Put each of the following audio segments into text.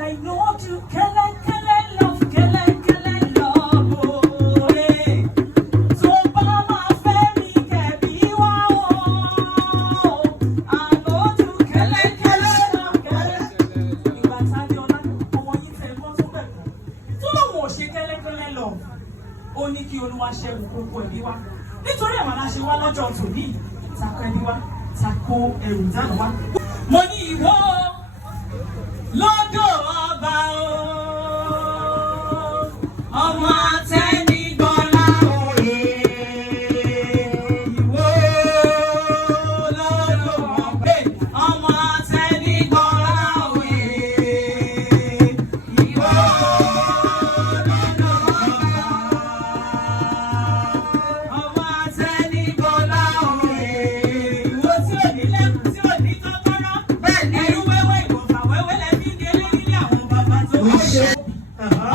I know to kele love, kele love, oh, hey. So mama femi kebi wa oh, I know to kele love, kele. Ìgbà tá ní ọlá ọmọ yìí tẹ mọ́ tó bẹ̀rẹ̀. Tó lóun ò ṣe kele love, ó ní kí Olúwa ṣẹ́gun gbogbo ẹbí wa. Nítorí àwọn aláṣẹ wa lọ́jọ́ tòní, takọ ẹbí wa, takọ ẹrù dáná wa. Mo ní ìwọ lọ́dọ̀ ọba o, ọmọ Àtẹnigbọlá òye. Ìwọ lọ́dọ̀ ọba, ọmọ Àtẹnigbọlá òye. Ìwọ lọ́dọ̀ ọba, ọmọ Àtẹnigbọlá òye. Ìwọ tí ò ní lẹ́kùn tí ò ní kọ́kọ́rọ́, bẹ́ẹ̀ ni ẹrú wẹ́wẹ́ ìwọ̀fà wẹ́wẹ́ lẹ́bí délé nílé àwọn bàbá tó wọ́n ṣe.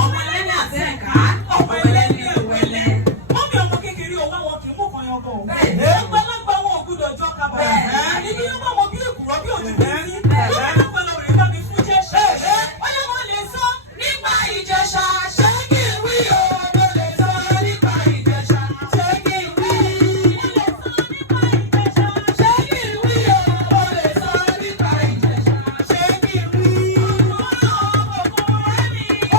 Ọmọ ẹlẹ́ni àti ẹ̀ka, ọmọ ẹlẹ́ni ẹ̀wẹ̀lẹ́. Wọ́n bí ọmọ kékeré owó wọn kì í mú kan yọgàn. Ẹgbẹ́lẹ́gbẹ́ wọn ò gbúdọ̀ jọ kábọ̀. Ibi yóò bá wọn bí èkùrọ́ bí òjò bẹ́ẹ̀rí. Lórí ọ̀pọ̀ lọ rèé bá mi fún Jésù. Ó yẹ wọ́n lè sọ nípa Ìjẹ̀ṣà. Ṣé kí n wí o? Mo lè sọ nípa Ìjẹ̀ṣà. Ṣé kí n wí? Mo lè sọ nípa Ìjẹ̀ṣà. Ṣé kí n wí o? Mo lè sọ nípa Ìjẹ̀ṣà. Ṣé kí n wí?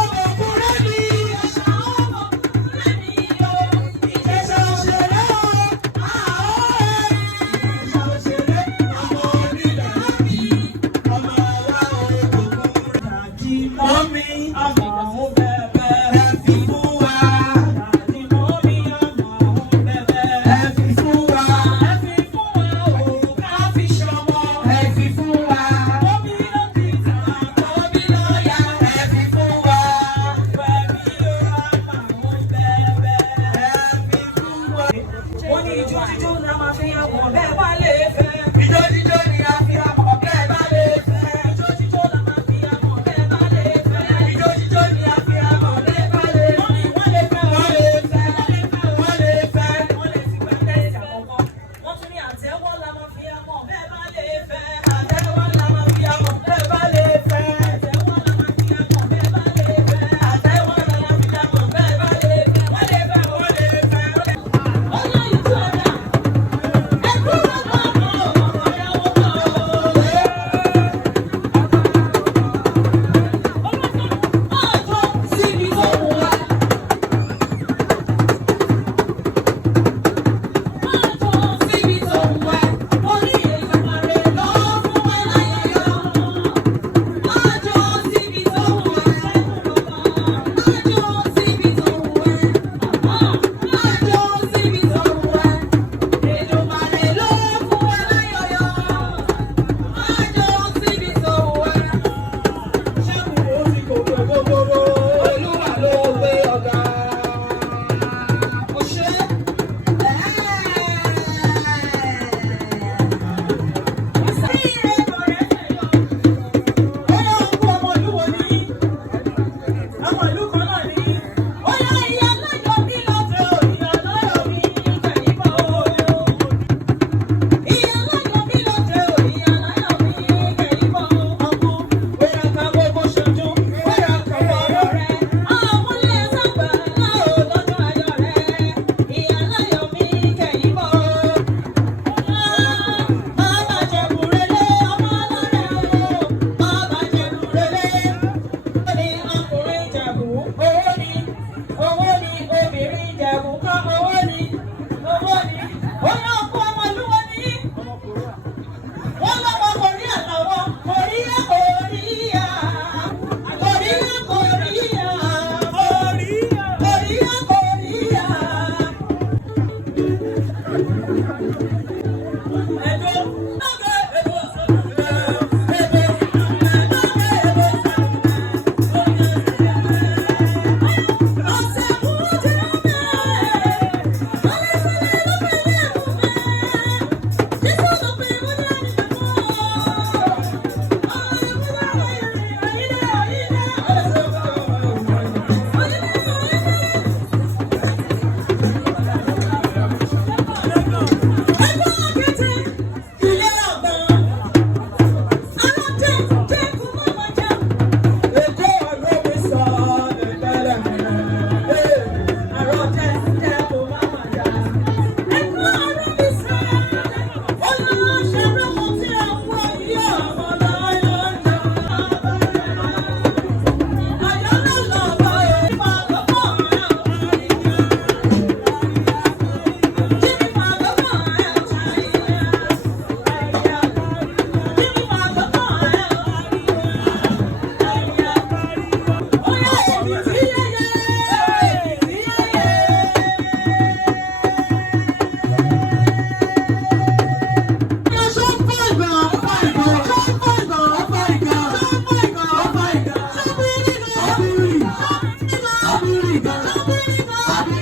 Ọmọkùnrin mi, Ìjẹ̀ṣà ọmọkùnrin mi o. Ìjẹ̀ṣà òṣèré o. Ìjẹ̀ṣà òṣèré. Àwọn onílẹ̀ àbí ọmọ wa òkùnkùn. Dàdí mọ́mí ọmọ òun bẹ̀bẹ̀. Ẹ fi fún wa. Dàdí mọ́mí ọmọ òun bẹ̀bẹ̀. Ẹ fi fún wa. Ẹ fi fún wa o. Ká fi ṣọmọ. Ẹ fi fún wa. Kóbí ló ti tà, kóbí ló yá. Ẹ fi fún wa. Bẹ̀bí ọmọ òun bẹ̀bẹ̀. Ẹ fi fún wa. Ó ní ijó jíjó ni a máa fi àwọn bẹ́ẹ̀ bá lè fẹ́. Ijó jíjó ni a fi àwọn bẹ́ẹ̀ bá lè fẹ́. Ijó jíjó la máa fi àwọn bẹ́ẹ̀ bá lè fẹ́. Ijó jíjó ni a fi àwọn bẹ́ẹ̀ bá lè fẹ́. Wọ́n ní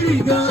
rírì gan.